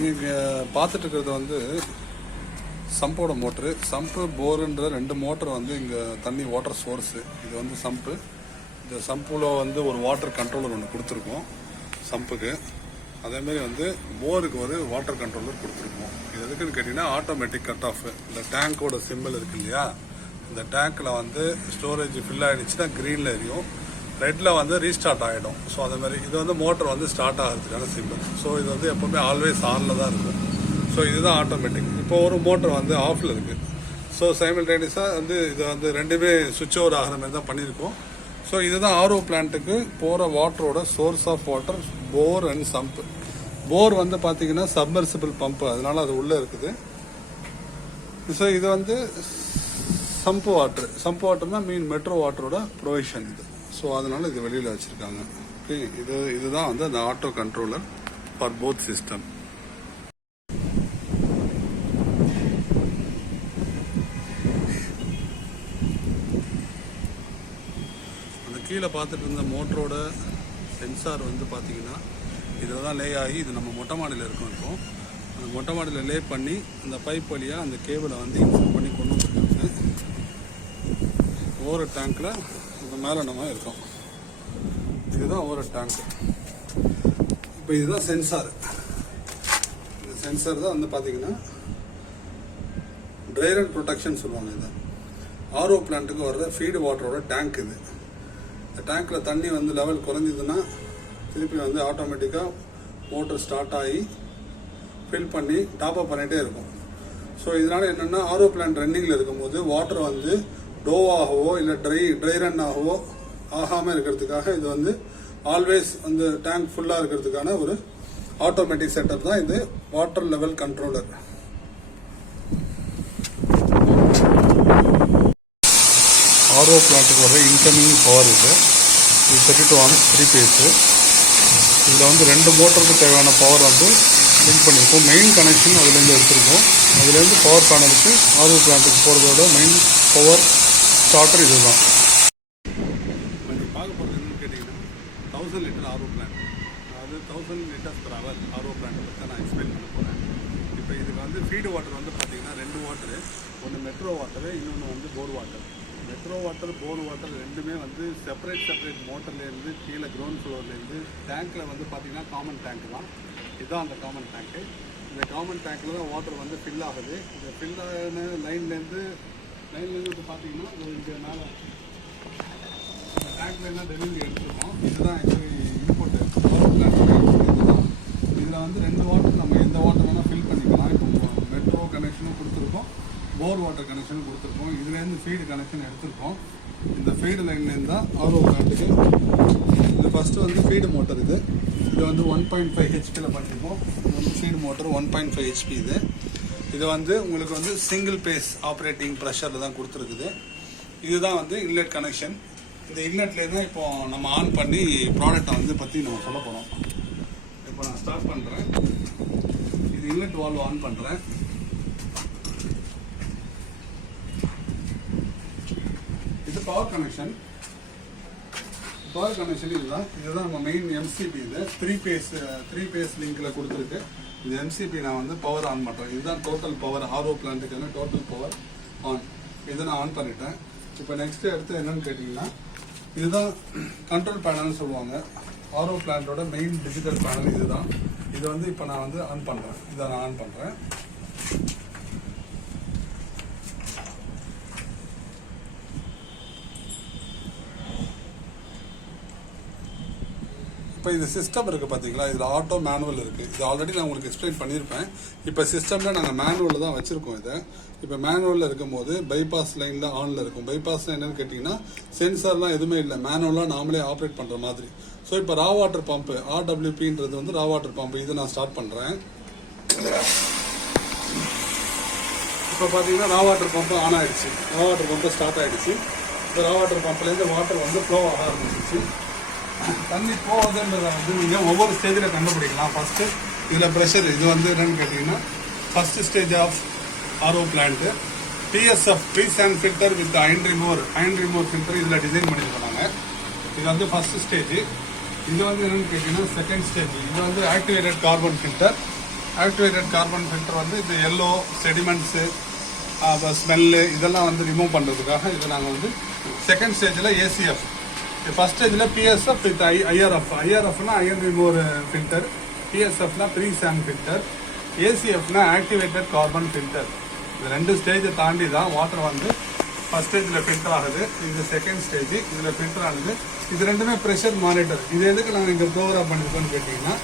நீங்கள் பார்த்துட்டு இருக்கிறது வந்து சம்போட மோட்ரு. சம்பு போருன்ற ரெண்டு மோட்டர் வந்து இங்கே தண்ணி வாட்டர் சோர்ஸு. இது வந்து சம்பு. இந்த சம்பில் வந்து ஒரு வாட்டர் கண்ட்ரோலர் ஒன்று கொடுத்துருக்கோம் சம்புக்கு. அதேமாரி வந்து போருக்கு ஒரு வாட்டர் கண்ட்ரோலர் கொடுத்துருக்கோம். இது எதுக்குன்னு கேட்டிங்கன்னா ஆட்டோமேட்டிக் கட் ஆஃப். இந்த டேங்கோட சிம்பிள் இருக்கு இல்லையா, இந்த டேங்க்கில் வந்து ஸ்டோரேஜ் ஃபில் ஆகிடுச்சுன்னா க்ரீனில் எரியும், ரெட்டில் வந்து ரீஸ்டார்ட் ஆகிடும். ஸோ அதேமாதிரி இது வந்து மோட்டர் வந்து ஸ்டார்ட் ஆகிறதுக்கான சிம்பிள். ஸோ இது வந்து எப்போவுமே ஆல்வேஸ் ஆனில் தான் இருக்கும். ஸோ இதுதான் ஆட்டோமேட்டிக். இப்போ ஒரு மோட்டர் வந்து ஆஃபில் இருக்குது. ஸோ சைமல்டேனியஸாக வந்து இது வந்து ரெண்டுமே சுவிட்ச் ஓவர் ஆகிற மாதிரி தான் பண்ணியிருக்கோம். ஸோ இதுதான் ஆர்ஓ பிளான்ட்டுக்கு போகிற வாட்டரோட source of water, bore and sump. Bore வந்து பார்த்தீங்கன்னா சப்மர்சிபிள் பம்பு, அதனால அது உள்ளே இருக்குது. ஸோ இது வந்து சம்பு வாட்டர். சம்பு வாட்டர்னா மீன் மெட்ரோ வாட்டரோட ப்ரொவிஷன் இது. ஸோ அதனால இது வெளியில் வச்சுருக்காங்க. ஓகே, இதுதான் வந்து அந்த auto controller for both system. அந்த கீழே பார்த்துட்டு இருந்த மோட்டரோட சென்சார் வந்து பார்த்தீங்கன்னா இதில் தான் லே ஆகி, இது நம்ம மொட்டை மாடியில் இருக்கோம். இப்போ அந்த மொட்டை மாடியில் லே பண்ணி அந்த பைப் வழியாக அந்த கேபிளை வந்து இன்சர்ட் பண்ணி கொண்டு வந்துருக்காங்க. ஓவர் டேங்க்கில் இந்த மேலே நம்ம இருக்கோம். இதுதான் ஓவர் டேங்க். இப்போ இதுதான் சென்சார். இந்த சென்சார் தான் வந்து பார்த்தீங்கன்னா ட்ரை ரன் ப்ரொடெக்ஷன் சொல்லுவாங்க. இது ஆர்ஓ பிளான்ட்டுக்கு வர்ற ஃபீடு வாட்டரோட டேங்க். இது இந்த டேங்க்கில் தண்ணி வந்து லெவல் குறைஞ்சிதுன்னா திருப்பி வந்து ஆட்டோமேட்டிக்காக மோட்டர் ஸ்டார்ட் ஆகி ஃபில் பண்ணி டாப் அப் பண்ணிகிட்டே இருக்கும். ஸோ இதனால் என்னென்னா ஆர்ஓ பிளான்ட் ரன்னிங்கில் இருக்கும்போது வாட்டர் வந்து டோவாகவோ இல்லை ட்ரை ரன் ஆகவோ ஆகாமல் இருக்கிறதுக்காக இது வந்து ஆல்வேஸ் அந்த டேங்க் ஃபுல்லாக இருக்கிறதுக்கான ஒரு ஆட்டோமேட்டிக் செட்டப் தான் இது வாட்டர் லெவல் கண்ட்ரோலர். ஆர்ஓ பிளான்ட்டுக்கு வர இன்கமிங் பவர் இது 32 ஆம்ஸ் 3 பேஸு. இதில் வந்து 2 மோட்டருக்கு தேவையான பவர் வந்து லிங்க் பண்ணியிருக்கோம். மெயின் கனெக்ஷன் அதுலேருந்து எடுத்திருக்கோம். அதுலேருந்து பவர் பேனலுக்கு ஆர்ஓ பிளான்ட்டுக்கு போகிறதோட மெயின் பவர் ஸ்டார்டர் இது தான். இப்போ பார்க்க போகிறது என்னன்னு கேட்டிங்கன்னா 1000 லிட்டர் ஆர்ஓ பிளான்ட். அதாவது 1000 லிட்டர்ஸ் பர் ஹவர் ஆர்ஓ பிளான்ட்டை பற்றி நான் எக்ஸ்பிளைன் பண்ண போகிறேன். இப்போ இதுக்கு வந்து ஃபீடு வாட்டர் வந்து பார்த்தீங்கன்னா 2 வாட்டரு. ஒன்று மெட்ரோ வாட்டரு, இன்னொன்று வந்து போர் வாட்டர். மெட்ரோ வாட்டர், போர் வாட்டர் ரெண்டுமே வந்து செப்பரேட் மோட்டர்லேருந்து கீழே கிரவுண்ட் ஃப்ளோர்லேருந்து டேங்க்கில் வந்து பார்த்தீங்கன்னா காமன் டேங்க் தான். இதுதான் அந்த காமன் டேங்க்கு. இந்த காமன் டேங்க்கில் தான் வாட்டர் வந்து ஃபில் ஆகுது. இந்த ஃபில் ஆன லைன்லேருந்து வந்து பார்த்தீங்கன்னா இங்கே மேலே டேங்க்ல என்ன டெலிவரி எடுத்துருக்கோம். இதுதான் ஆக்சுவலி இன்புட்டு பவர் பிளான்ட். இதுதான் இதில் வந்து 2 வாட்டர் நம்ம எந்த வாட்டர் வேணால் ஃபில் பண்ணிக்கலாம். இப்போ மெட்ரோ கனெக்ஷனும் கொடுத்துருக்கோம், போர் வாட்டர் கனெக்ஷனும் கொடுத்துருக்கோம். இதுலேருந்து ஃபீடு கனெக்ஷன் எடுத்திருக்கோம். இந்த ஃபீடு லைன்லேருந்து தான் ஆர்ஓ பிளான்ட்டுக்கு. இது ஃபஸ்ட்டு வந்து ஃபீடு மோட்டர். இது வந்து 1.5 ஹெச்பியில் பண்ணியிருக்கோம். இது வந்து ஃபீடு மோட்டர் 1.5 ஹெச்பி. இது வந்து உங்களுக்கு வந்து சிங்கிள் பேஸ் ஆப்ரேட்டிங் ப்ரெஷரில் தான் கொடுத்துருக்குது. இதுதான் வந்து இன்லெட் கனெக்ஷன். இந்த இன்லெட்லேருந்து தான் இப்போ நம்ம ஆன் பண்ணி ப்ராடக்டை வந்து பற்றி நம்ம சொல்ல போகிறோம். இப்போ நான் ஸ்டார்ட் பண்ணுறேன். இது இன்லெட் வால்வ் ஆன் பண்ணுறேன். இது பவர் கனெக்ஷன். இதுதான் நம்ம மெயின் எம்சிபி. இது 3 பேஸ் லிங்கில் கொடுத்துருக்கு. இது எம்சிபி நான் வந்து பவர் ஆன் பண்ணுறேன். இதுதான் டோட்டல் பவர் ஆர்ஓ பிளான்ட்டுக்கான டோட்டல் பவர் ஆன். இதை நான் ஆன் பண்ணிட்டேன். இப்போ நெக்ஸ்ட் அடுத்து என்னன்னு கேட்டிங்கன்னா இதுதான் கண்ட்ரோல் பேனல்னு சொல்லுவாங்க. ஆர்ஓ பிளான்ட்டோட மெயின் டிஜிட்டல் பேனல் இதுதான். இது வந்து இப்போ நான் வந்து ஆன் பண்ணுறேன். இதை நான் ஆன் பண்ணுறேன். இப்போ இது சிஸ்டம் இருக்குது பார்த்தீங்களா, இதில் ஆட்டோ மேனுவல் இருக்குது. இது ஆல்ரெடி நான் உங்களுக்கு எக்ஸ்பிளைன் பண்ணியிருப்பேன். இப்போ சிஸ்டமில் நாங்கள் மேனுவலில் தான் வச்சுருக்கோம். இதை இப்போ மேனுவலில் இருக்கும்போது பைபாஸ் லைனில் ஆனில் இருக்கும். பைபாஸ்னால் என்னென்னு கேட்டிங்கன்னா சென்சார்லாம் எதுவுமே இல்லை, மேனுவலாக நாமளே ஆப்ரேட் பண்ணுற மாதிரி. ஸோ இப்போ ரா வாட்டர் பம்பு RWPன்றது வந்து ரா வாட்டர் பம்பு. இது நான் ஸ்டார்ட் பண்ணுறேன். இப்போ பார்த்தீங்கன்னா ரா வாட்டர் பம்பு ஆன் ஆகிடுச்சு. ரா வாட்டர் பம்பு ஸ்டார்ட் ஆகிடுச்சு. இப்போ ரா வாட்டர் பம்புலேருந்து வாட்டர் வந்து ஃப்ளோ ஆக ஆரம்பிச்சிச்சு. தண்ணி போகுதுன்றதை வந்து நீங்கள் ஒவ்வொரு ஸ்டேஜில் கண்டுபிடிக்கலாம். ஃபஸ்ட்டு இதில் ப்ரெஷர். இது வந்து என்னென்னு கேட்டிங்கன்னா first stage of RO plant TSF pre sand filter with iron remover filter இதில் டிசைன் பண்ணியிருக்காங்க. இது வந்து ஃபஸ்ட்டு ஸ்டேஜ். இது வந்து என்னென்னு கேட்டிங்கன்னா செகண்ட் ஸ்டேஜ். இது வந்து activated carbon filter. Activated carbon filter வந்து இது எல்லோ செடிமெண்ட்ஸு ஸ்மெல்லு இதெல்லாம் வந்து ரிமூவ் பண்ணுறதுக்காக இது நாங்கள் வந்து செகண்ட் ஸ்டேஜில் ஏசிஎஃப், ஃபர்ஸ்ட் ஸ்டேஜில் பிஎஸ்எஃப் வித் ஐஆர்எஃப். ஐஆர்எஃப்னா அயன் ரிமூவர் ஃபில்டர், பிஎஸ்எஃப்னா ப்ரீ சாண்ட் ஃபில்டர், ஏசிஎஃப்னா ஆக்டிவேட்டட் கார்பன் ஃபில்டர். இந்த 2 ஸ்டேஜை தாண்டி தான் வாட்டர் வந்து ஃபர்ஸ்ட் ஸ்டேஜில் ஃபில்டர் ஆகுது, இது செகண்ட் ஸ்டேஜ் இதில் ஃபில்டர் ஆகுது. இது ரெண்டுமே ப்ரெஷர் மானிட்டர். இது எதுக்கு நாங்கள் இங்கே ப்ரோக்ராம் பண்ணியிருக்கோம்னு கேட்டிங்கன்னா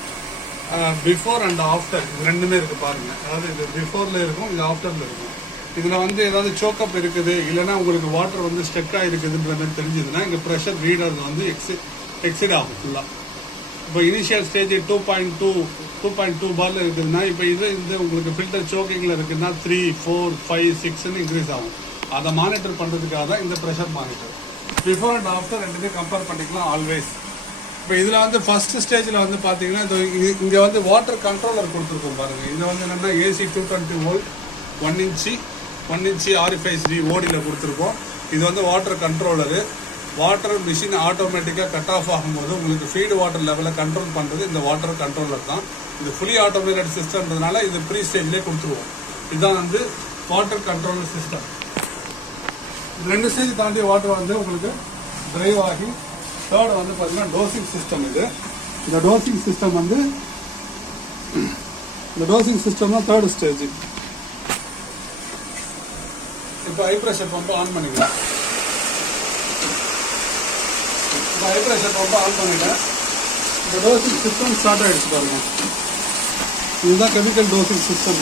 பிஃபோர் அண்ட் ஆஃப்டர் இது ரெண்டுமே இருக்குது பாருங்கள். அதாவது இது பிஃபோரில் இருக்கும், இது ஆஃப்டரில் இருக்கும். இதில் வந்து ஏதாவது சோக்கப் இருக்குது இல்லைனா உங்களுக்கு வாட்டர் வந்து ஸ்டெக்காக இருக்குதுன்ற மாதிரி தெரிஞ்சதுன்னா இங்கே ப்ரெஷர் ரீடர் வந்து எக்ஸிட் ஆகும் ஃபுல்லாக. இப்போ இனிஷியல் ஸ்டேஜ் 2.2 பாரில் இருக்குதுன்னா இப்போ இது உங்களுக்கு ஃபில்டர் சோக்கிங்கில் இருக்குதுன்னா 3, 4, 5, 6ன்னு இன்க்ரீஸ் ஆகும். அதை மானிட்டர் பண்ணுறதுக்காக தான் இந்த pressure monitor. Before and after ரெண்டுமே கம்பேர் பண்ணிக்கலாம் ஆல்வேஸ். இப்போ இதில் வந்து ஃபர்ஸ்ட் ஸ்டேஜில் வந்து பார்த்தீங்கன்னா இங்கே வந்து வாட்டர் கண்ட்ரோலர் கொடுத்துருக்கோம் பாருங்கள். இதில் வந்து என்னென்னா AC 220 வோல்ட் 1 இன்ச்சு RFID ஓடியில் கொடுத்துருக்கோம். இது வந்து வாட்டர் கண்ட்ரோலரு. வாட்டர் மிஷின் ஆட்டோமேட்டிக்காக கட் ஆஃப் ஆகும்போது உங்களுக்கு ஃபீடு வாட்டர் லெவலை கண்ட்ரோல் பண்ணுறது இந்த வாட்டர் கண்ட்ரோலர் தான். இது ஃபுல்லி ஆட்டோமேட்டட் சிஸ்டம்ன்றதுனால இது ப்ரீ ஸ்டேஜ்லேயே கொடுத்துருவோம். இதுதான் வந்து வாட்டர் கண்ட்ரோலர் சிஸ்டம். 2 ஸ்டேஜ் தாண்டி வாட்டர் வந்து உங்களுக்கு டிரைவ் ஆகி தேர்ட் வந்து பார்த்தீங்கன்னா டோசிங் சிஸ்டம். இந்த டோசிங் சிஸ்டம் தான் தேர்ட் ஸ்டேஜ். இப்போ ஹை ப்ரெஷர் பம்பை ஆன் பண்ணிக்கலாம். இப்போ ஹை ப்ரெஷர் பம்பை ஆன் பண்ணிட்டேன். இந்த டோசிங் சிஸ்டம் ஸ்டார்ட் ஆகிடுச்சு பாருங்க. இதுதான் கெமிக்கல் டோசிங் சிஸ்டம்.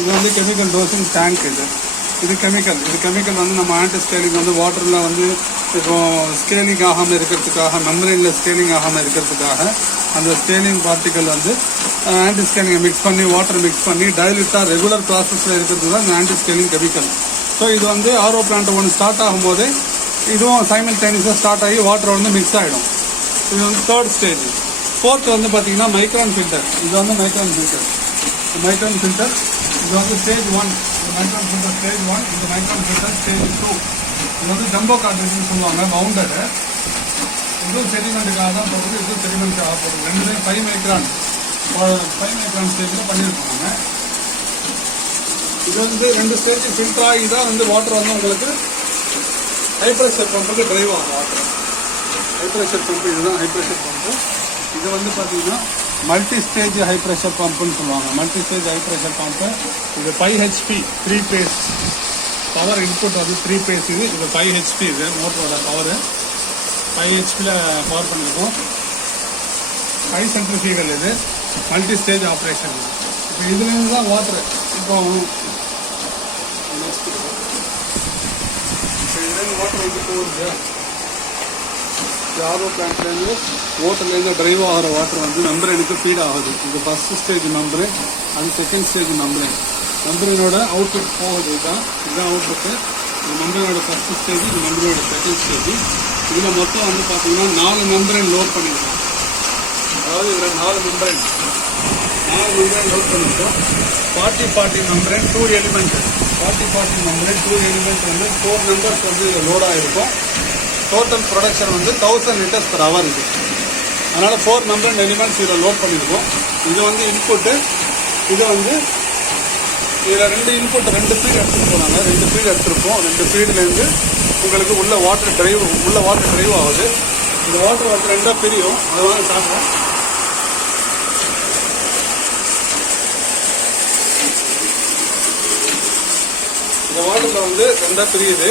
இது வந்து கெமிக்கல் டோசிங் டேங்க். இது கெமிக்கல் வந்து நம்ம ஆன்டி ஸ்கேலிங் வந்து வாட்டரில் வந்து இப்போ ஸ்கேலிங் ஆகாமல் இருக்கிறதுக்காக, மெம்பரேனில் ஸ்கேலிங் ஆகாமல் இருக்கிறதுக்காக அந்த ஸ்கேலிங் பார்ட்டிக்கல் வந்து ஆன்டி ஸ்கேலிங்கை மிக்ஸ் பண்ணி வாட்டர் மிக்ஸ் பண்ணி டைல்யூட்டாக ரெகுலர் ப்ராசஸில் இருக்கிறது தான் இந்த ஆன்டி ஸ்கேலிங் கெமிக்கல். ஸோ இது வந்து RO பிளான்ட் ஒன்று ஸ்டார்ட் ஆகும்போது இதுவும் சைமல்டேனியஸாக ஸ்டார்ட் ஆகி வாட்டர் வந்து மிக்ஸ் ஆகிடும். இது வந்து தேர்ட் ஸ்டேஜ். ஃபோர்த் வந்து பார்த்தீங்கன்னா மைக்ரான் ஃபில்டர். இது வந்து மைக்ரான் ஃபில்டர். இது வந்து ஸ்டேஜ் 1. Micron filter stage 1. இந்த மைக்ரான் ஃபில்டர் ஸ்டேஜ் 2. இது வந்து ஜம்போ கார்ட்ரிட்ஜ்னு சொல்லுவாங்க, பவுண்டரு. இதுவும் செடிமெண்ட்டுக்காக தான் போகுது, இதுவும் செடிமெண்ட்டுக்காக போகுது. ரெண்டுமே 5 மைக்ரான் ஸ்டேஜில் பண்ணியிருக்கோம் நாங்கள். இது வந்து 2 ஸ்டேஜ் ஃபில்டர் ஆகி தான் வந்து வாட்டர் வந்து உங்களுக்கு ஹை ப்ரெஷர் பம்புக்கு டிரைவ் ஆகும். வாட்டர் ஹை ப்ரெஷர் பம்பு, இதுதான் ஹை ப்ரெஷர் பம்பு. இது வந்து பார்த்தீங்கன்னா மல்டி ஸ்டேஜ் ஹை ப்ரெஷர் பம்புன்னு சொல்லுவாங்க. Multi stage high pressure pump. இது 5 HP 3 phase பவர் இன்புட் வந்து 3 phase. இது 5 HP. இது மோட்டரோட பவர் 5 HPயில் பவர் பண்ணியிருக்கோம். High centrifugal. இது மல்டி ஸ்டேஜ் ஆப்ரேஷன். இப்போ இதுலேருந்து தான் வாட்டர் இப்போ இதுலேருந்து வாட்டர் வந்து போகுது. RO பிளான்ட்லேருந்து வாட்டர்லேருந்து டிரைவ் ஆகிற வாட்டர் வந்து மெம்பரேனுக்கு ஃபீட் ஆகுது. இது ஃபர்ஸ்ட் ஸ்டேஜ் மெம்பரேன், அது செகண்ட் ஸ்டேஜ் மெம்பரேன். மெம்பரேனோட அவுட்புட் போகுது. இதுதான் அவுட்புட்டு. இது மெம்பரேனோட ஃபர்ஸ்ட் ஸ்டேஜ், இது மெம்பரேனோட செகண்ட் ஸ்டேஜ். இதில் மொத்தம் வந்து பார்த்தீங்கன்னா 4 மெம்பரேன் லோட் பண்ணியிருக்கோம். அதாவது இதில் 4 மெம்பரேன் லோட் பண்ணியிருக்கோம். 40 மெம்பரேன் 2 எலிமெண்ட். 40 மெம்பரேன் 2 எலிமெண்ட் வந்து 4 மெம்பர்ஸ் வந்து லோட் ஆகிருக்கும். டோட்டல் ப்ரொடக்ஷன் வந்து 1000 liters per hour இது. அதனால் 4 மெம்பரேன் எலிமெண்ட்ஸ் இதில் லோட் பண்ணியிருக்கோம். இது வந்து இன்புட்டு. இது வந்து இதில் 2 இன்புட் 2 ஃபீட் எடுத்துகிட்டு போனாங்க. 2 ஃபீட் எடுத்துருப்போம். 2 ஃபீட்லேருந்து உங்களுக்கு உள்ள வாட்டர் டிரைவ் ஆகுது. இந்த வாட்டர் வந்து 2ஆக பிரியும். அதை வாங்க காட்டுறேன். இந்த வாட்டரில் வந்து 2ஆக பிரியுது.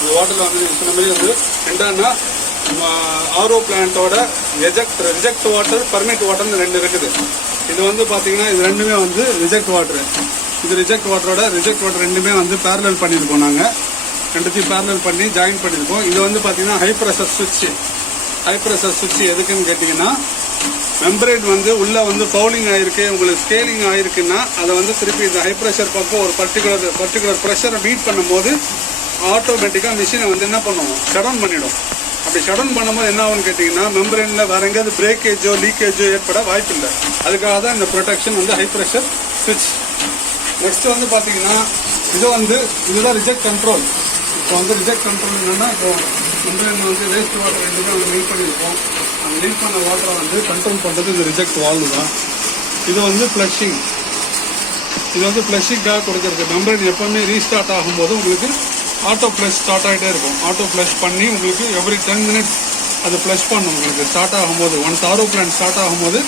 இந்த வாட்டரில் வந்து சொன்ன மாதிரி வந்து என்னன்னா RO பிளான்ட்டோட ரிஜெக்ட் வாட்டர், பர்மிட் வாட்டர்னு 2 இருக்குது. இது வந்து பார்த்தீங்கன்னா இது ரெண்டுமே வந்து ரிஜெக்ட் வாட்டர். இது ரிஜெக்ட் வாட்டர் ரெண்டுமே வந்து பேரலல் பண்ணியிருக்கோம். நாங்கள் 2த்தையும் பேரலல் பண்ணி ஜாயின் பண்ணியிருக்கோம். இது வந்து பார்த்தீங்கன்னா ஹை ப்ரெஷர் சுவிட்ச் எதுக்குன்னு கேட்டிங்கன்னா மெம்பரேன் வந்து உள்ளே வந்து ஃபவுலிங் ஆகிருக்கு, உங்களுக்கு ஸ்கேலிங் ஆகிருக்குன்னா அதை வந்து திருப்பி இந்த ஹை ப்ரெஷர் பம்பை ஒரு பர்டிகுலர் ப்ரெஷரை மீட் பண்ணும்போது ஆட்டோமேட்டிக்காக மிஷினை வந்து என்ன பண்ணுவோம், ஷட் டவுன் பண்ணிவிடும். அப்படி ஷட் டவுன் பண்ணும்போது என்ன ஆகும்னு கேட்டிங்கன்னா மெம்பரேனில் வேறு எங்கேயாவது பிரேக்கேஜோ லீக்கேஜோ ஏற்பட வாய்ப்பில்லை. அதுக்காக தான் இந்த ப்ரொடெக்ஷன் வந்து ஹை ப்ரெஷர் சுவிட்ச். நெக்ஸ்ட் வந்து பார்த்தீங்கன்னா இதுதான் ரிஜெக்ட் கண்ட்ரோல். இப்போ வந்து ரிஜெக்ட் கண்ட்ரோல் என்னென்னா, இப்போ மெம்பரேன் வந்து வேஸ்ட் வாட்டர் ரெண்டுமே வந்து லீக் பண்ணியிருக்கோம். அந்த லீக் பண்ண வாட்டரை வந்து கண்ட்ரோல் பண்ணுறது இந்த ரிஜெக்ட் வால்வு தான். இது வந்து ஃப்ளஷிங். இது வந்து ஃப்ளஷிங்காக கொடுக்குறது. மெம்பரேன் எப்போவுமே ரீஸ்டார்ட் ஆகும்போது உங்களுக்கு ஆட்டோ ஃப்ளஷ் ஸ்டார்ட் ஆகிட்டே இருக்கும். ஆட்டோ ஃப்ளஷ் பண்ணி உங்களுக்கு எவ்ரி 10 minutes அது ஃப்ளஷ் பண்ணும். உங்களுக்கு ஸ்டார்ட் ஆகும்போது ஒன்ஸ் ஆரோ பிளான்ட் ஸ்டார்ட் ஆகும்போது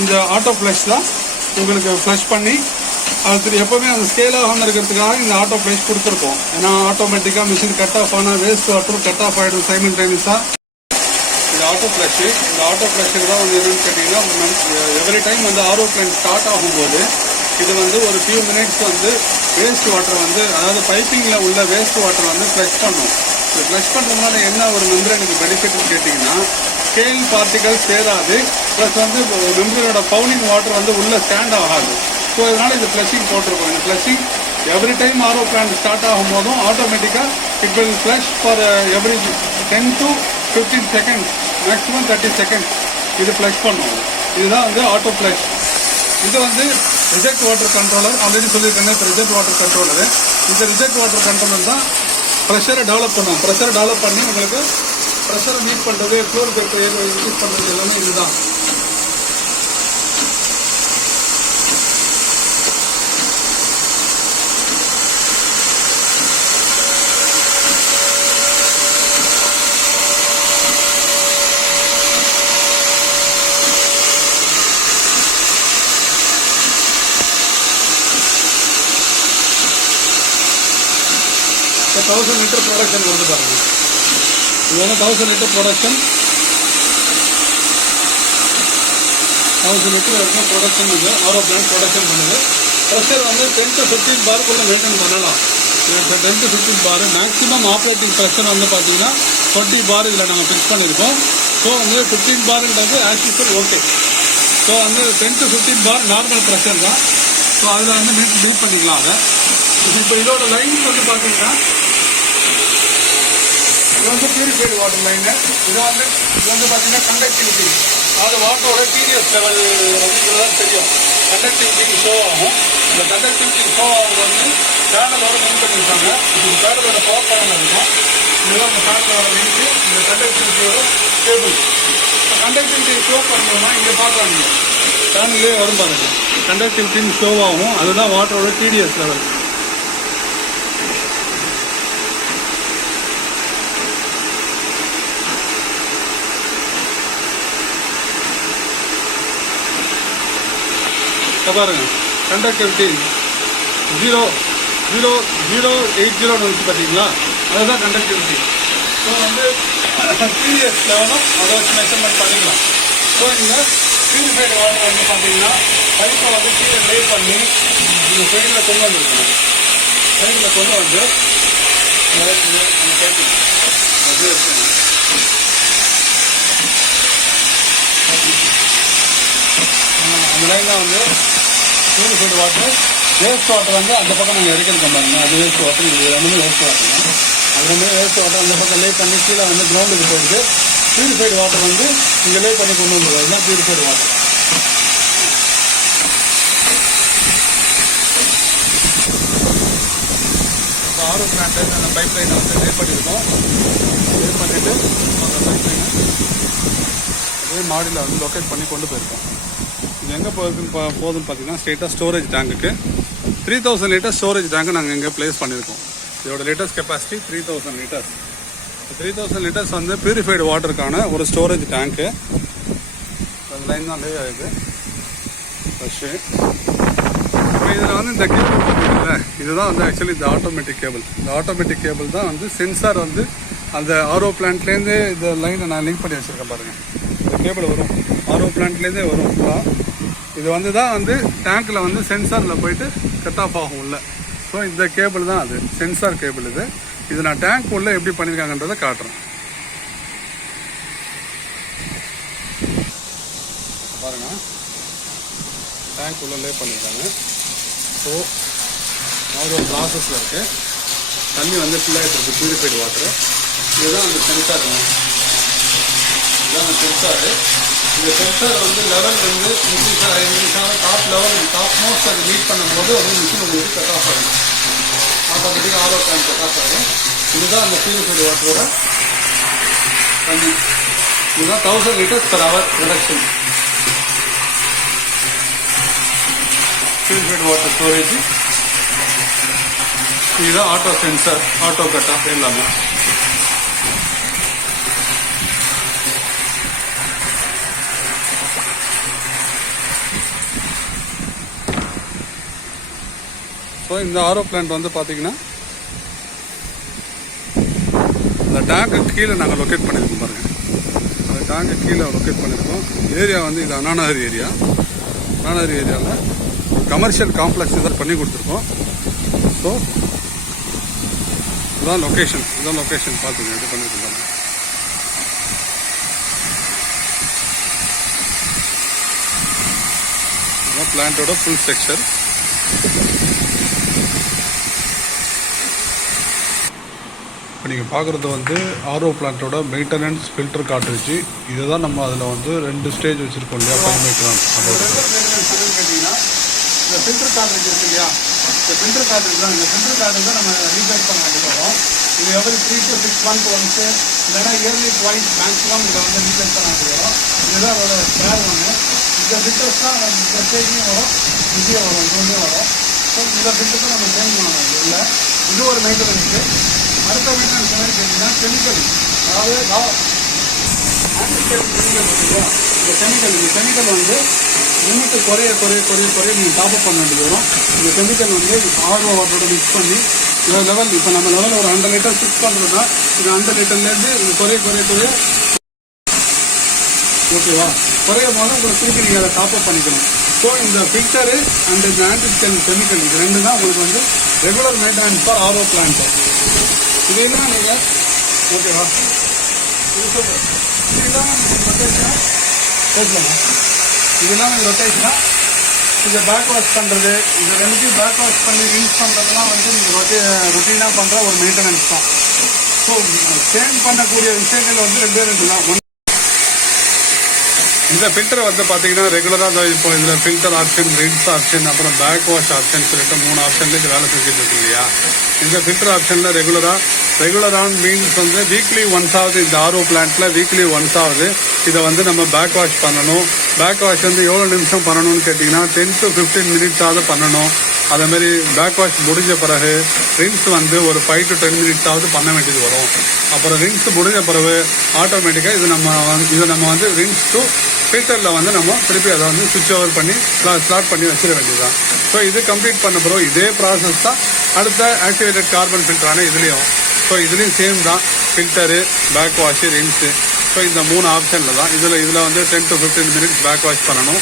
இந்த ஆட்டோ ஃப்ளஷ் தான் உங்களுக்கு ஃப்ளஷ் பண்ணி அது எப்போவுமே அந்த ஸ்கேல் ஆகாமல் இருக்கிறதுக்காக இந்த ஆட்டோ ஃப்ளஷ் கொடுத்துருக்கோம். ஏன்னா ஆட்டோமேட்டிக்காக மிஷின் கட் ஆஃப் ஆனால் வேஸ்ட் வாட்டரும் கட் ஆஃப் ஆகிடும் சைமல்டேனியஸாக. இந்த ஆட்டோ ஃப்ளஷ் இந்த ஆட்டோ ஃப்ளஷுக்கு தான் வந்து என்னென்னு கேட்டிங்கன்னா எவ்ரி டைம் வந்து ஆரோ பிளான்ட் ஸ்டார்ட் ஆகும்போது இது வந்து ஒரு ஃபியூ மினிட்ஸ் வந்து வேஸ்ட் வாட்டர் வந்து அதாவது பைப்பிங்கில் உள்ள வேஸ்ட் வாட்டர் வந்து ஃப்ளஷ் பண்ணும். இது ஃப்ளஷ் பண்ணுறதுனால என்ன ஒரு மெம்பரேனுக்கு பெனிஃபிட்னு கேட்டிங்கன்னா ஸ்கேல் பார்ட்டிகல் சேராது, ப்ளஸ் வந்து மெம்பரேனோட பவுலிங் வாட்டர் வந்து உள்ளே ஸ்டாண்ட் ஆகாது. ஸோ இதனால் இது ஃப்ளஷிங் போட்டிருக்கோம். இந்த flushing every time RO plant start ஆகும் போதும் ஆட்டோமேட்டிக்காக it will flush for every 10 to 15 seconds, maximum 30 seconds இது ஃப்ளஷ் பண்ணும். இதுதான் வந்து ஆட்டோ ஃப்ளஷ். இது வந்து ரிஜெக்ட் வாட்டர் கண்ட்ரோலர். ஆல்ரெடி சொல்லியிருக்கேன் ரிஜெக்ட் வாட்டர் கண்ட்ரோலரு. இந்த ரிஜெக்ட் வாட்டர் கண்ட்ரோலர் தான் ப்ரெஷரை டெவலப் பண்ணும். ப்ரெஷரை டெவலப் பண்ணி உங்களுக்கு ப்ரெஷரை மீட் பண்ணுறது, ஃப்ளோர் பேப்பர் இன்க்ரீஸ் பண்ணுறது எல்லாமே இதுதான். இப்போ 1000 லிட்டர் ப்ரொடக்ஷன் வந்து பாருங்கள். இது வந்து 1000 லிட்டர் ப்ரொடக்ஷன், 1000 லிட்டர் வரைக்கும் ப்ரொடக்ஷன் வந்து ஆரோ பிளான்ட் ப்ரொடக்ஷன் பண்ணுது. ப்ரெஷர் வந்து 10 to 15 பாருக்குள்ளே மெயின்டைன் பண்ணலாம். 10 to 15 bar. Maximum operating pressure வந்து பார்த்தீங்கன்னா 20 பார் இதில் நாங்கள் ஃபிக்ஸ் பண்ணியிருக்கோம். ஸோ வந்து 15 பார்ன்றது ஆஸ் யூஸ்வல் ஓகே. ஸோ வந்து 10 to 15 பார் நார்மல் ப்ரெஷர் தான். ஸோ அதில் வந்து மீட் பண்ணிக்கலாம். அதை இப்போ இதோட லைன்ஸ் வந்து பார்த்தீங்கன்னா இது வந்து பியூரிஃபைடு வாட்டர் லைனு. இது வந்து பார்த்தீங்கன்னா கண்டக்டிவிட்டி, அதாவது வாட்டரோட டிடிஎஸ் லெவல் வந்து தான் தெரியும். கண்டக்டிவிட்டி ஷோ ஆகும். இந்த கண்டக்டிவிட்டி ஷோ ஆகும் வந்து பேனலோட லிங்க் பண்ணியிருக்காங்க. இது பேனலோட பவர் பேனல் இருக்கும். இதுதான் இந்த பேனலோட லிங்க்கு. இந்த கண்டக்டிவிட்டியோட கேபிள். கண்டக்டிவிட்டி ஷோ பண்ணணும்னா இங்கே பார்க்கலாம். நீங்கள் பேனல்லே வரும் பாருங்க, கண்டக்டிவிட்டின்னு ஷோ ஆகும். அதுதான் வாட்டரோட டிடிஎஸ் லெவல். பாருங்க கண்டக்டிவிட்டி 0.080 வந்துச்சு பார்த்தீங்களா, அதுதான் கண்டக்டிவிட்டி. ஸோ வந்து டிடிஎஸ் லெவலும் அதை வச்சு மெஷர்மெண்ட் பண்ணிக்கலாம். ஸோ இந்த பியூரிஃபைடு வாட்டர் வந்து பார்த்தீங்கன்னா பைப்பை வந்து கீழே ட்ரை பண்ணி இந்த சைடில் கொண்டு வந்துருக்கணும். சைடில் கொண்டு வந்து அந்த லைனில் வந்து பியூரிஃபைடு வாட்டர், வேஸ்ட் வாட்டர் வந்து அந்த பக்கம் நாங்கள் இறக்கிருக்கோம் பாருங்க. அது வேஸ்ட் வாட்டர், இது ரெண்டுமே வேஸ்ட் வாட்டர் தான். அது ரெண்டுமே வேஸ்ட் வாட்டர் அந்த பக்கம் லே பண்ணி கீழே வந்து கிரவுண்டுக்கு போயிடுது. பியூரிஃபைடு வாட்டர் வந்து இங்கே லே பண்ணி கொண்டு வந்துடுவோம். அதுதான் பியூரிஃபைடு வாட்டர். இப்போ ஆரோ பிளான்ட் அந்த பைப் லைனை வந்து லே பண்ணியிருக்கோம். லே பண்ணிவிட்டு அந்த பைப் லைனை அதே மாடியில் வந்து லொக்கேட் பண்ணி கொண்டு போயிருக்கோம். இது எங்கே போகுதுன்னு பார்த்தீங்கன்னா ஸ்ட்ரெயிட்டாக ஸ்டோரேஜ் டேங்குக்கு 3000 லிட்டர் ஸ்டோரேஜ் டேங்கு நாங்கள் இங்கே ப்ளேஸ் பண்ணியிருக்கோம். இதோட லிட்டர்ஸ் கெப்பாசிட்டி 3000 லிட்டர்ஸ். 3000 லிட்டர்ஸ் வந்து பியூரிஃபைடு வாட்டருக்கான ஒரு ஸ்டோரேஜ் டேங்க்கு. அந்த லைன் தான் லே ஆகுது ஃபஸ்ட்டு. இப்போ இதில் வந்து இந்த கேபிள் பார்த்தீங்கல்ல, இதுதான் வந்து ஆக்சுவலி இந்த ஆட்டோமேட்டிக் கேபிள். இந்த ஆட்டோமேட்டிக் கேபிள் தான் வந்து சென்சார் வந்து அந்த ஆரோ பிளான்ட்லேருந்து இந்த லைனை நான் லிங்க் பண்ணி வச்சுருக்கேன் பாருங்கள். இந்த கேபிள் வரும் ஆரோ பிளான்ட்லேருந்தே வரும் ஃபுல்லாக. இது வந்து தான் வந்து டேங்க்கில் வந்து சென்சாரில் போயிட்டு கட் ஆஃப் ஆகும் உள்ள. ஸோ இந்த கேபிள் தான் அது சென்சார் கேபிள். இது நான் டேங்க் உள்ள எப்படி பண்ணியிருக்காங்கன்றதை காட்டுறேன் பாருங்கள். டேங்க் உள்ள லே பண்ணியிருக்காங்க. ஸோ ஒரு ப்ராசஸில் இருக்குது. தண்ணி வந்து ஃபுல்லாகிட்டு இருக்குது பியூரிஃபைடு வாட்டரு. இதுதான் அந்த சென்சார். இதுதான் அந்த சென்சாரு. இந்த சென்சார் வந்து லெவல் வந்து இன்க்ரீஸாக டாப் லெவல் டாப் மோஸ்ட் அது மீட் பண்ணும்போது வந்து மிஷின் உங்களுக்கு கட் ஆஃப் ஆகும். ஆட்டோமேட்டிக்காக ஆரோ பிளான்ட் கட் ஆஃப் ஆகும். இதுதான் அந்த பியூரிஃபைடு வாட்டரோட தண்ணி. இதுதான் 1000 litres per hour production. Purified water storage. இதுதான் ஆட்டோ சென்சர், ஆட்டோ கட்டா எல்லாமே. ஸோ இந்த ஆரோ பிளான்ட் வந்து பார்த்தீங்கன்னா இந்த டேங்க்கு கீழே நாங்கள் லொக்கேட் பண்ணியிருக்கோம் பாருங்கள். அந்த டேங்க்கு கீழே லொக்கேட் பண்ணியிருக்கோம். ஏரியா வந்து இது அண்ணாநகர் ஏரியா. அண்ணாநகர் ஏரியாவில் கமர்ஷியல் காம்ப்ளெக்ஸ் இதான் பண்ணி கொடுத்துருக்கோம். ஸோ இதுதான் லொக்கேஷன். பார்த்துங்க இது பண்ணியிருக்கோம். இதுதான் பிளான்ட்டோட ஃபுல் ஸ்ட்ரக்சர். இப்போ நீங்கள் பார்க்குறது வந்து ஆர்ஓ பிளான்ட்டோட மெயின்டெனன்ஸ் ஃபில்டர் கார்ட்ரிட்ஜ். இதுதான் நம்ம அதில் வந்து 2 ஸ்டேஜ் வச்சுருக்கோம் இல்லையா, பயன்படுத்தலாம். கேட்டிங்கன்னா இந்த ஃபில்டர் கார்ட்ரிட்ஜ் இருக்கு இல்லையா, இந்த ஃபில்டர் கார்ட்ரிட்ஜ் தான். இந்த ஃபில்டர் கார்ட்ரிட்ஜ் தான் நம்ம ரீப்ளேஸ் பண்ண வேண்டியது. இது எவரி 3 to 6 months ஒன்ஸு இல்லைனா இயர்லி ட்வைஸ் மேக்ஸிமம் இதை வந்து ரீப்ளேஸ் பண்ண வேண்டியது. இதுதான் அதோட ஸ்பேர் ஒன்று. இந்த ஃபில்டர்ஸ் தான் இந்த ஸ்டேஜ்லேயும் வரும், இங்கேயும் வரும், இதுலேயும் வரும். ஸோ இந்த ஃபில்டர் தான் நம்ம சேஞ்ச் பண்ணணும். இல்லை இது ஒரு மெயின்டெனன்ஸு. அடுத்த மெயின்டெனன்ஸ் என்னன்னு கேட்டிங்கன்னா கெமிக்கல், அதாவது இந்த கெமிக்கல் வந்து லிமிட்டு குறைய நீங்கள் டாப்அப் பண்ண வேண்டியது வரும். இந்த கெமிக்கல் வந்து ஆர்ஓ வாட்டரோட மிக்ஸ் பண்ணி இந்த லெவல், இப்போ நம்ம லெவலில் ஒரு 100 லிட்டர் ஃபிக்ஸ் பண்ணுறோம்னா இது 100 லிட்டர்லேருந்து இது குறைய ஓகேவா, குறையும் போது உங்களுக்கு திருப்பி நீங்கள் அதை டாப்அப் பண்ணிக்கணும். ஸோ இந்த ஃபில்டரு அண்ட் இந்த ஆன்டிஜென் கெமிக்கல் இது 2 தான் உங்களுக்கு வந்து regular maintenance for RO plant. இதெல்லாம் நீங்கள் ஓகேவா, இதெல்லாம் ரொட்டேஷனாக ஓகேவா, இதெல்லாம் ரொட்டேஷனாக இதை பேக் வாஷ் பண்ணுறது, இதை 2த்தையும் பேக் வாஷ் பண்ணி யூஸ் பண்ணுறதுலாம் வந்து நீங்கள் ரொட்டீனாக பண்ணுற ஒரு மெயின்டெனன்ஸ் தான். ஸோ சேஞ்ச் பண்ணக்கூடிய விஷயங்கள் வந்து 2 தான். இந்த ஃபில்டரை வந்து பார்த்தீங்கன்னா ரெகுலராக இப்போ இதில் ஃபில்டர் ஆப்ஷன், ரின்ஸ் ஆப்ஷன், அப்புறம் பேக் வாஷ் ஆப்ஷன் சொல்லிட்டு 3 ஆப்ஷன்ல இது வேலை செஞ்சுட்டு இருக்கு இல்லையா. இந்த ஃபில்டர் ஆப்ஷனில் ரெகுலரான மீன்ஸ் வந்து வீக்லி ஒன்ஸ் ஆகுது. இந்த ஆர்ஓ பிளான்ட்டில் வீக்லி ஒன்ஸ் ஆகுது. இதை வந்து நம்ம பேக் வாஷ் பண்ணணும். பேக் வாஷ் வந்து எவ்வளோ நிமிஷம் பண்ணணும்னு கேட்டிங்கன்னா 10 to 15 மினிட்ஸாவது பண்ணணும். அதேமாதிரி பேக் வாஷ் முடிஞ்ச பிறகு ரின்ஸ் வந்து ஒரு 5 to 10 மினிட்ஸாவது பண்ண வேண்டியது வரும். அப்புறம் ரின்ஸ் முடிஞ்ச பிறகு ஆட்டோமேட்டிக்காக இதை நம்ம வந்து ரின்ஸ் டு ஃபில்டரில் வந்து நம்ம திருப்பி அதை வந்து சுவிட்ச் ஓவர் பண்ணி ஸ்டார்ட் பண்ணி வச்சிட வேண்டியதுதான். ஸோ இது கம்ப்ளீட் பண்ண பிறகு இதே ப்ராசஸ் தான் அடுத்த ஆக்டிவேட்டட் கார்பன் ஃபில்டரான இதுலேயும். ஸோ இதுலேயும் சேம் தான், filter, backwash, rinse. So இந்த 3 ஆப்ஷனில் தான். இதில் வந்து 10 to 15 மினிட்ஸ் பேக் வாஷ் பண்ணணும்.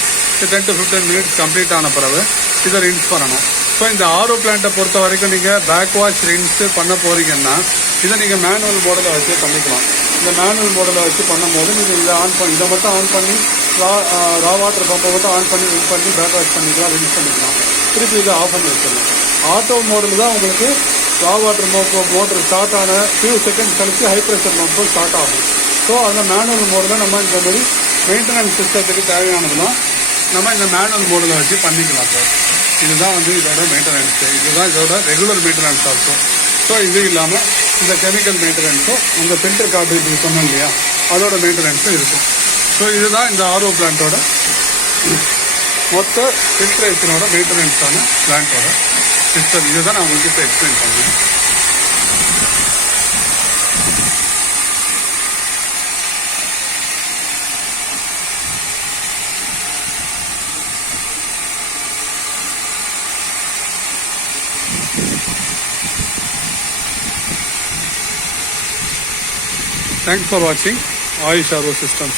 10 to 15 மினிட்ஸ் கம்ப்ளீட் ஆன பிறகு இதை ரின்ஸ் பண்ணணும். ஸோ இந்த ஆர்ஓ பிளான்ட்டை பொறுத்த வரைக்கும் நீங்கள் பேக் வாஷ், ரின்ஸு பண்ண போகிறீங்கன்னா இதை நீங்கள் மேனுவல் மோடில் வச்சு பண்ணிக்கலாம். இந்த மேனுவல் மோடில் வச்சு பண்ணும்போது நீங்கள் இதை மட்டும் ஆன் பண்ணி ரா வாட்டர் பம்பை மட்டும் ஆன் பண்ணி பேக் வாஷ் பண்ணிக்கலாம், ரின்ஸ் பண்ணிக்கலாம். திருப்பி இதை ஆஃப் பண்ணி வச்சிடலாம். ஆட்டோ மோடில் தான் உங்களுக்கு ரா வாட்டர் மோட்டர் ஸ்டார்ட் ஆன ஃபியூ செகண்ட்ஸ் கழிச்சு ஹை ப்ரெஷர் மோட்டர் ஸ்டார்ட் ஆகும். ஸோ அந்த மேனுவல் மோடில் நம்ம இந்த மாதிரி மெயின்டெனன்ஸ் சிஸ்டத்துக்கு தேவையானதுலாம் நம்ம இந்த மேனுவல் மோடில் வச்சு பண்ணிக்கலாம் சார். இதுதான் வந்து இதோட மெயின்டெனன்ஸு. இதுதான் இதோட ரெகுலர் மெயின்டெனன்ஸ் ஆகும். ஸோ இது இல்லாமல் இந்த கெமிக்கல் மெயின்டெனன்ஸும் இந்த ஃபில்டர் கார்ட்ரிட்ஜ் சொன்னோம் இல்லையா, அதோட மெயின்டெனன்ஸும் இருக்கும். ஸோ இதுதான் இந்த ஆர்ஓ பிளான்ட்டோட மொத்த ஃபில்ட்ரேஷனோட மெயின்டெனன்ஸான பிளான்ட்டோட சிஸ்டம். இதுதான் நான் உங்களுக்கு இப்போ எக்ஸ்பிளைன் பண்ணுறேன். Thanks for watching Ayush RO Systems.